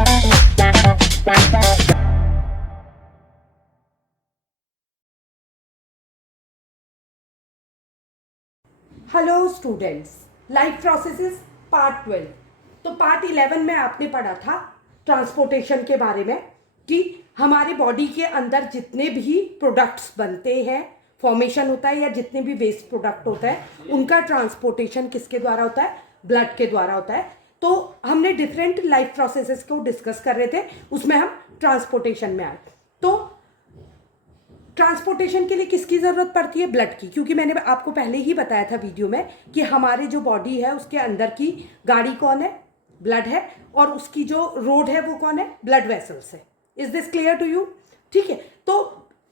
Hello students, life processes part 12। तो part 11 में आपने पढ़ा था ट्रांसपोर्टेशन के बारे में कि हमारे बॉडी के अंदर जितने भी प्रोडक्ट्स बनते हैं, फॉर्मेशन होता है या जितने भी वेस्ट प्रोडक्ट होता है, उनका ट्रांसपोर्टेशन किसके द्वारा होता है? ब्लड के द्वारा होता है। तो हमने डिफरेंट लाइफ प्रोसेसेस को डिस्कस कर रहे थे, उसमें हम ट्रांसपोर्टेशन में आए। तो ट्रांसपोर्टेशन के लिए किसकी ज़रूरत पड़ती है? ब्लड की, क्योंकि मैंने आपको पहले ही बताया था वीडियो में कि हमारे जो बॉडी है उसके अंदर की गाड़ी कौन है? ब्लड है। और उसकी जो रोड है वो कौन है? ब्लड वेसल्स है। Is this clear to you? ठीक है। तो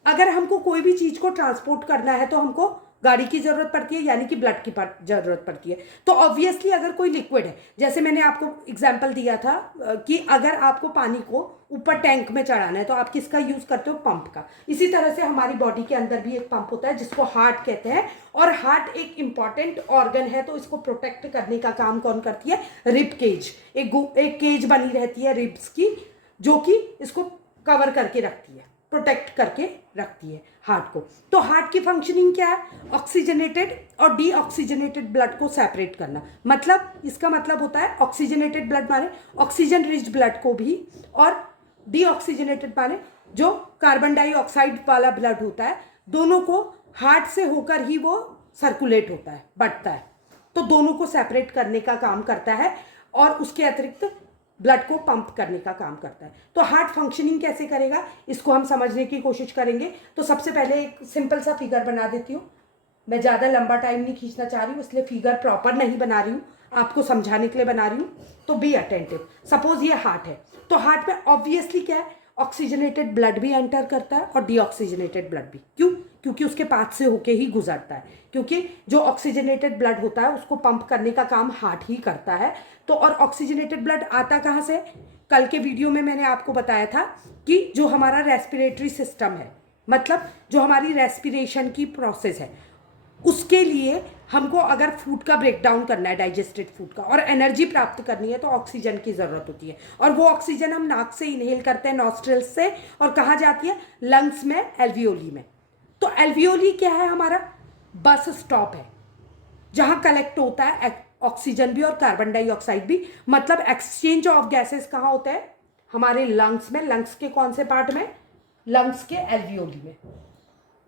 अगर हमको कोई भी चीज़ को ट्रांसपोर्ट करना है तो हमको गाड़ी की जरूरत पड़ती है, यानी कि ब्लड की जरूरत पड़ती है। तो ऑब्वियसली अगर कोई लिक्विड है, जैसे मैंने आपको एग्जांपल दिया था कि अगर आपको पानी को ऊपर टैंक में चढ़ाना है तो आप किसका यूज करते हो? पंप का। इसी तरह से हमारी बॉडी के अंदर भी एक पंप होता है जिसको हार्ट कहते हैं, और हार्ट एक इंपॉर्टेंट ऑर्गन है, तो इसको प्रोटेक्ट करने का काम कौन करती है? Rib cage. एक केज बनी रहती है रिब्स की, जो कि इसको कवर करके रखती है, प्रोटेक्ट करके रखती है हार्ट को। तो हार्ट की फंक्शनिंग क्या है? ऑक्सीजनेटेड और डीऑक्सीजनेटेड ब्लड को सेपरेट करना। मतलब इसका मतलब होता है ऑक्सीजनेटेड ब्लड माने ऑक्सीजन रिच्ड ब्लड को भी, और डीऑक्सीजनेटेड माने जो कार्बन डाइऑक्साइड वाला ब्लड होता है, दोनों को हार्ट से होकर ही वो सर्कुलेट होता है, बढ़ता है। तो दोनों को सेपरेट करने का काम करता है, और उसके अतिरिक्त ब्लड को पंप करने का काम करता है। तो हार्ट फंक्शनिंग कैसे करेगा, इसको हम समझने की कोशिश करेंगे। तो सबसे पहले एक सिंपल सा फिगर बना देती हूँ। मैं ज़्यादा लंबा टाइम नहीं खींचना चाह रही हूँ, इसलिए फिगर प्रॉपर नहीं बना रही हूँ, आपको समझाने के लिए बना रही हूँ। तो बी अटेंटिव। सपोज ये हार्ट है, तो हार्ट में ऑब्वियसली क्या है? ऑक्सीजनेटेड ब्लड भी एंटर करता है और डीऑक्सीजनेटेड ब्लड भी। क्यों? क्योंकि उसके पास से होके ही गुजरता है, क्योंकि जो ऑक्सीजनेटेड ब्लड होता है उसको पंप करने का काम हार्ट ही करता है। तो और ऑक्सीजनेटेड ब्लड आता कहाँ से? कल के वीडियो में मैंने आपको बताया था कि जो हमारा रेस्पिरेटरी सिस्टम है, मतलब जो हमारी रेस्पिरेशन की प्रोसेस है, उसके लिए हमको अगर फूड का ब्रेकडाउन करना है, डाइजेस्टेड फूड का, और एनर्जी प्राप्त करनी है, तो ऑक्सीजन की ज़रूरत होती है। और वो ऑक्सीजन हम नाक से इनहेल करते हैं, नॉस्ट्रल्स से, और कहाँ जाती है? लंग्स में, एल्वियोली में। तो एल्वियोली क्या है? हमारा बस स्टॉप है, जहाँ कलेक्ट होता है ऑक्सीजन भी और कार्बन डाइऑक्साइड भी। मतलब एक्सचेंज ऑफ गैसेस कहाँ होता है? हमारे लंग्स में। लंग्स के कौन से पार्ट में? लंग्स के एल्वियोली में।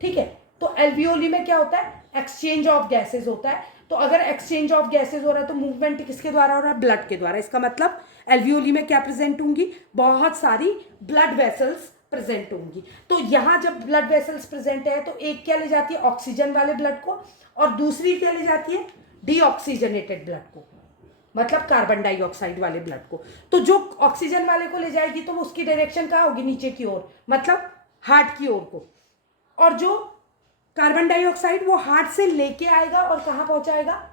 ठीक है। तो एल्वियोली में क्या होता है? एक्सचेंज ऑफ गैसेस होता है। तो अगर एक्सचेंज ऑफ गैसेस हो रहा है तो मूवमेंट किसके द्वारा हो रहा है? ब्लड के द्वारा। इसका मतलब एल्वियोली में क्या प्रेजेंट होंगी? बहुत सारी ब्लड वेसल्स प्रेजेंट होंगी। तो यहां जब ब्लड वेसल्स प्रेजेंट है तो एक क्या ले जाती है? ऑक्सीजन वाले ब्लड को, और दूसरी क्या ले जाती है? डीऑक्सीजनेटेड ब्लड को, मतलब कार्बन डाइऑक्साइड वाले ब्लड को। तो जो ऑक्सीजन वाले को ले जाएगी तो उसकी डायरेक्शन कहाँ होगी? नीचे की ओर, मतलब हार्ट की ओर को। और जो कार्बन डाइऑक्साइड वो हार्ट से लेके आएगा और कहाँ पहुंचाएगा?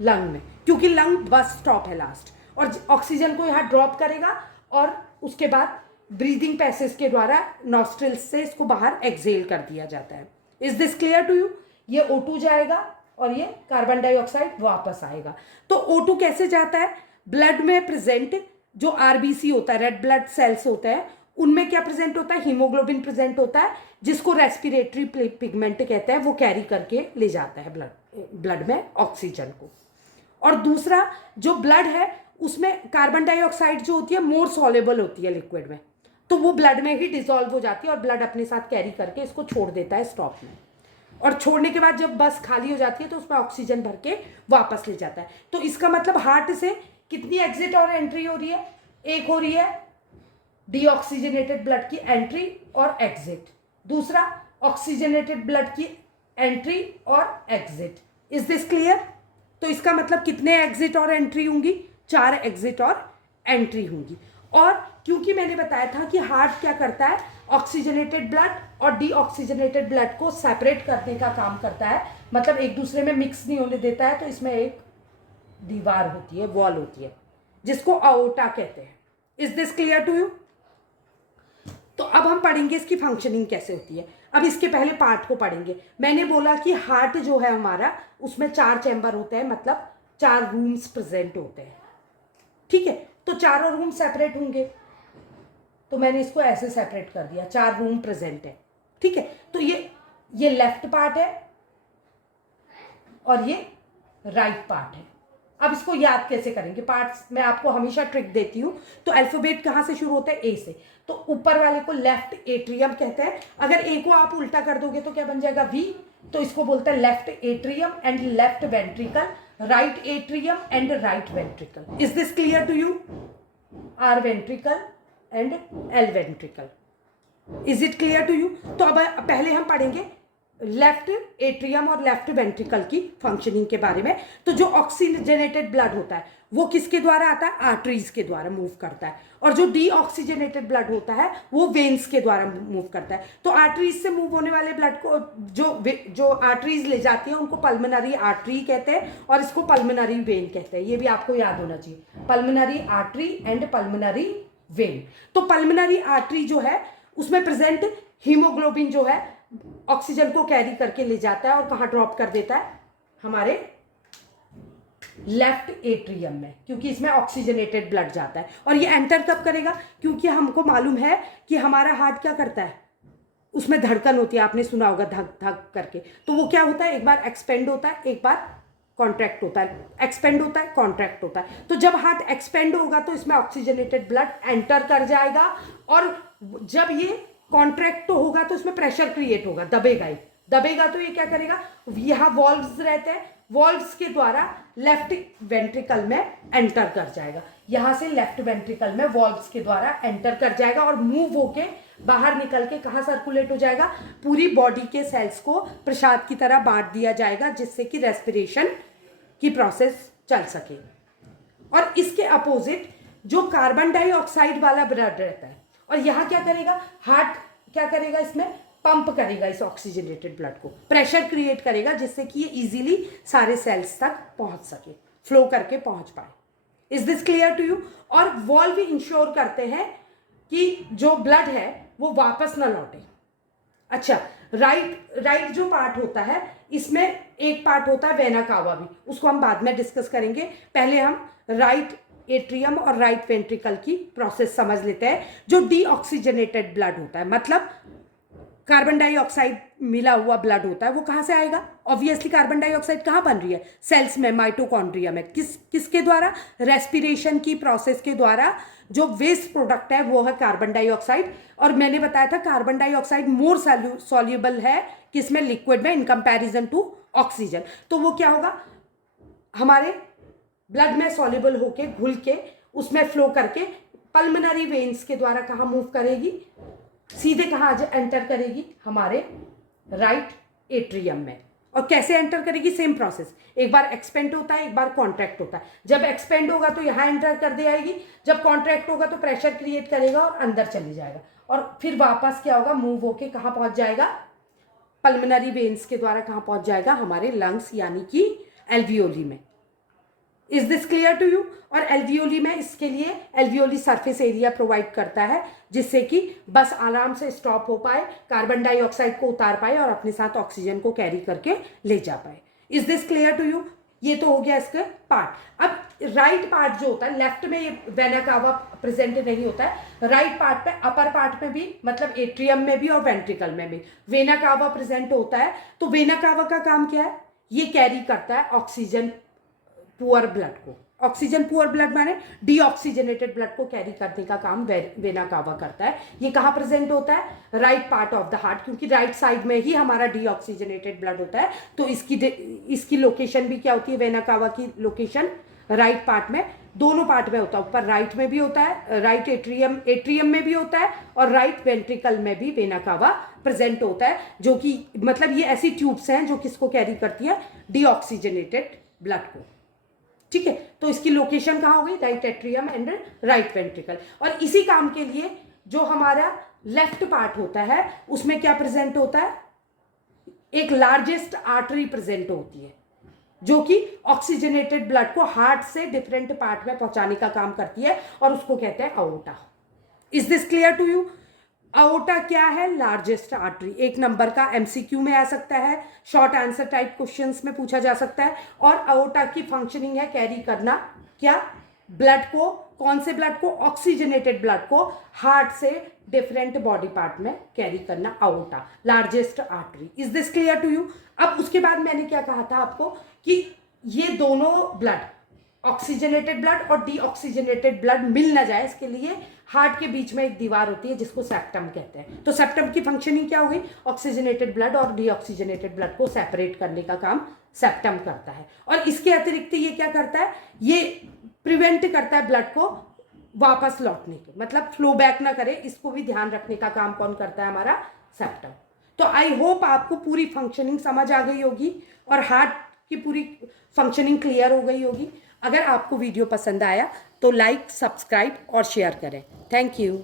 लंग में, क्योंकि लंग बस स्टॉप है लास्ट। और ऑक्सीजन को यहाँ ड्रॉप करेगा, और उसके बाद ब्रीदिंग पैसेज के द्वारा नॉस्ट्रिल्स से इसको बाहर एक्सेल कर दिया जाता है। Is this clear to you? ये O2 जाएगा और ये कार्बन डाइऑक्साइड वापस आएगा। तो O2 कैसे जाता है? ब्लड में प्रेजेंट जो RBC होता है, रेड ब्लड सेल्स होते हैं, उनमें क्या प्रेजेंट होता है? हीमोग्लोबिन प्रेजेंट होता है, जिसको रेस्पिरेटरी पिगमेंट कहते हैं। वो कैरी करके ले जाता है ब्लड में ऑक्सीजन को। और दूसरा जो ब्लड है उसमें कार्बन डाइऑक्साइड जो होती है मोर सॉल्युबल होती है लिक्विड में, तो वो ब्लड में ही डिसॉल्व हो जाती है और ब्लड अपने साथ कैरी करके इसको छोड़ देता है स्टॉप में। और छोड़ने के बाद जब बस खाली हो जाती है तो उसमें ऑक्सीजन भर के वापस ले जाता है। तो इसका मतलब हार्ट से कितनी एग्जिट और एंट्री हो रही है? एक हो रही है डीऑक्सीजनेटेड ब्लड की एंट्री और एग्जिट, दूसरा ऑक्सीजनेटेड ब्लड की एंट्री और एग्जिट। Is this clear? तो इसका मतलब कितने एग्जिट और एंट्री होंगी? 4 एग्जिट और एंट्री होंगी। और क्योंकि मैंने बताया था कि हार्ट क्या करता है? ऑक्सीजनेटेड ब्लड और डीऑक्सीजनेटेड ब्लड को सेपरेट करने का काम करता है, मतलब एक दूसरे में मिक्स नहीं होने देता है। तो इसमें एक दीवार होती है, वॉल होती है, जिसको अओर्टा कहते हैं। Is this clear to you? तो अब हम पढ़ेंगे इसकी फंक्शनिंग कैसे होती है। अब इसके पहले पार्ट को पढ़ेंगे। मैंने बोला कि हार्ट जो है हमारा, उसमें 4 चैम्बर होते हैं, मतलब 4 रूम्स प्रेजेंट होते हैं। ठीक है। तो चारों रूम सेपरेट होंगे, तो मैंने इसको ऐसे सेपरेट कर दिया, 4 रूम प्रेजेंट है, ठीक है। तो ये लेफ्ट पार्ट है और ये राइट पार्ट है। अब इसको याद कैसे करेंगे, पार्ट्स मैं आपको हमेशा ट्रिक देती हूँ। तो अल्फाबेट कहाँ से शुरू होता है, ए से। तो ऊपर वाले को लेफ्ट एट्रियम कहते हैं। अगर ए को आप उल्टा कर दोगे तो क्या बन जाएगा, वी। तो इसको बोलते हैं left atrium and left ventricle, right atrium and right ventricle. Is this clear to you? R ventricle and L ventricle. Is it clear to you? तो अब पहले हम पढ़ेंगे लेफ्ट एट्रियम और लेफ्ट वेंट्रिकल की फंक्शनिंग के बारे में। तो जो ऑक्सीजनेटेड ब्लड होता है वो किसके द्वारा आता है, आर्टरीज के द्वारा मूव करता है। और जो डीऑक्सीजनेटेड ब्लड होता है वो वेन्स के द्वारा मूव करता है। तो आर्टरीज से मूव होने वाले ब्लड को जो आर्टरीज ले जाती है उनको पल्मोनरी आर्टरी कहते हैं और इसको पल्मोनरी वेन कहते हैं। ये भी आपको याद होना चाहिए, pulmonary artery and pulmonary vein. तो पल्मोनरी आर्टरी जो है उसमें प्रेजेंट हीमोग्लोबिन जो है ऑक्सीजन को कैरी करके ले जाता है और कहाँ ड्रॉप कर देता है, हमारे लेफ्ट एट्रियम में, क्योंकि इसमें ऑक्सीजनेटेड ब्लड जाता है। और ये एंटर कब करेगा, क्योंकि हमको मालूम है कि हमारा हार्ट क्या करता है, उसमें धड़कन होती है, आपने सुना होगा धक धक करके। तो वो क्या होता है, एक बार एक्सपेंड होता है, एक बार कॉन्ट्रैक्ट होता है, एक्सपेंड होता है, कॉन्ट्रैक्ट होता है। तो जब हार्ट एक्सपेंड होगा तो इसमें ऑक्सीजनेटेड ब्लड एंटर कर जाएगा, और जब ये कॉन्ट्रैक्ट होगा तो इसमें प्रेशर क्रिएट होगा, दबेगा ही, दबेगा तो ये क्या करेगा, यहाँ वॉल्व्स रहते हैं, वॉल्व्स के द्वारा लेफ्ट वेंट्रिकल में एंटर कर जाएगा। यहाँ से लेफ्ट वेंट्रिकल में वॉल्व्स के द्वारा एंटर कर जाएगा और मूव होके बाहर निकल के कहाँ सर्कुलेट हो जाएगा, पूरी बॉडी के सेल्स को प्रसाद की तरह बांट दिया जाएगा, जिससे कि रेस्पिरेशन की प्रोसेस चल सके। और इसके अपोजिट जो कार्बन डाइऑक्साइड वाला ब्लड रहता है, और यहाँ क्या करेगा, हार्ट क्या करेगा, इसमें पंप करेगा इस ऑक्सीजनेटेड ब्लड को, प्रेशर क्रिएट करेगा, जिससे कि ये इजीली सारे सेल्स तक पहुंच सके, फ्लो करके पहुंच पाए। Is this clear to you? और वॉल्व इंश्योर करते हैं कि जो ब्लड है वो वापस ना लौटे। अच्छा, राइट जो पार्ट होता है, इसमें एक पार्ट होता है वेना कावा भी, उसको हम बाद में डिस्कस करेंगे। पहले हम राइट एट्रियम और राइट वेंट्रिकल की प्रोसेस समझ लेते हैं। जो डीऑक्सीजनेटेड ब्लड होता है, मतलब कार्बन डाइऑक्साइड मिला हुआ ब्लड होता है, वो कहाँ से आएगा? ऑब्वियसली कार्बन डाइऑक्साइड कहाँ बन रही है, सेल्स में, माइटोकॉन्ड्रिया में। किसके द्वारा? रेस्पिरेशन की प्रोसेस के द्वारा। जो वेस्ट प्रोडक्ट है वो है कार्बन डाइऑक्साइड, और मैंने बताया था कार्बन डाइऑक्साइड मोर सॉल्युबल है किसमें, लिक्विड में, इन कंपैरिजन टू ऑक्सीजन। तो वो क्या होगा, हमारे ब्लड में सॉल्युबल होके घुल के उसमें फ्लो करके पल्मोनरी वेन्स के द्वारा कहाँ मूव करेगी, सीधे कहाँ एंटर करेगी, हमारे राइट एट्रियम में। और कैसे एंटर करेगी, सेम प्रोसेस, एक बार एक्सपेंड होता है, एक बार कॉन्ट्रैक्ट होता है। जब एक्सपेंड होगा तो यहाँ एंटर कर दे आएगी, जब कॉन्ट्रैक्ट होगा तो प्रेशर क्रिएट करेगा और अंदर चली जाएगा, और फिर वापस क्या होगा, मूव होके कहाँ पहुँच जाएगा, पल्मोनरी वेन्स के द्वारा कहाँ पहुँच जाएगा, हमारे लंग्स यानी कि एल्वियोली में। Is this clear to you? और एल्वियोली में, इसके लिए एल्वियोली सरफेस एरिया प्रोवाइड करता है, जिससे कि बस आराम से स्टॉप हो पाए, कार्बन डाइऑक्साइड को उतार पाए और अपने साथ ऑक्सीजन को कैरी करके ले जा पाए। Is this clear to you? ये तो हो गया इसका पार्ट। अब राइट पार्ट जो होता है, लेफ्ट में ये वेना कावा प्रेजेंट नहीं होता है, राइट पार्ट पे, अपर पार्ट में भी, मतलब एट्रियम में भी और वेंट्रिकल में भी वेना कावा प्रेजेंट होता है। तो वेना कावा का काम क्या है, ये कैरी करता है ऑक्सीजन पुअर ब्लड को। ऑक्सीजन पुअर ब्लड माने डीऑक्सीजनेटेड ब्लड को कैरी करने का काम वेना कावा करता है। ये कहाँ प्रेजेंट होता है, right part of the heart, क्योंकि राइट साइड में ही हमारा डीऑक्सीजनेटेड ब्लड होता है। तो इसकी लोकेशन भी क्या होती है, वेना कावा की लोकेशन राइट पार्ट में, दोनों पार्ट में होता है, ऊपर राइट में भी होता है, राइट एट्रियम में भी होता है, और राइट वेंट्रिकल में भी वेना कावा प्रेजेंट होता है, जो कि मतलब ये ऐसी ट्यूब्स हैं जो किसको कैरी करती है, डीऑक्सीजनेटेड ब्लड को। ठीक है, तो इसकी लोकेशन कहाँ हो गई, right atrium and right ventricle. और इसी काम के लिए जो हमारा लेफ्ट पार्ट होता है उसमें क्या प्रेजेंट होता है, एक लार्जेस्ट आर्टरी प्रेजेंट होती है, जो कि ऑक्सीजनेटेड ब्लड को हार्ट से डिफरेंट पार्ट में पहुंचाने का काम करती है, और उसको कहते हैं aorta. Is this clear to you? Aorta क्या है, लार्जेस्ट आर्टरी। एक नंबर का एमसीक्यू में आ सकता है, शॉर्ट आंसर टाइप क्वेश्चंस में पूछा जा सकता है। और अओर्टा की फंक्शनिंग है कैरी करना क्या, ब्लड को कौन से ब्लड को? ऑक्सीजनेटेड ब्लड को हार्ट से डिफरेंट बॉडी पार्ट में कैरी करना, aorta largest artery. Is this clear to you? अब उसके बाद मैंने क्या कहा था आपको कि ये दोनों ब्लड, ऑक्सीजनेटेड ब्लड और डीऑक्सीजनेटेड ब्लड मिल ना जाए, इसके लिए हार्ट के बीच में एक दीवार होती है जिसको सेप्टम कहते हैं। तो सेप्टम की फंक्शनिंग क्या होगी? ऑक्सीजनेटेड ब्लड और डीऑक्सीजनेटेड ब्लड को सेपरेट करने का काम सेप्टम करता है। और इसके अतिरिक्त ये क्या करता है? ये प्रिवेंट करता है ब्लड को वापस लौटने के, मतलब फ्लो बैक ना करे, इसको भी ध्यान रखने का काम कौन करता है? हमारा सेप्टम। तो आई होप आपको पूरी फंक्शनिंग समझ आ गई होगी और हार्ट की पूरी फंक्शनिंग क्लियर हो गई होगी। अगर आपको वीडियो पसंद आया तो लाइक, सब्सक्राइब और शेयर करें। Thank you.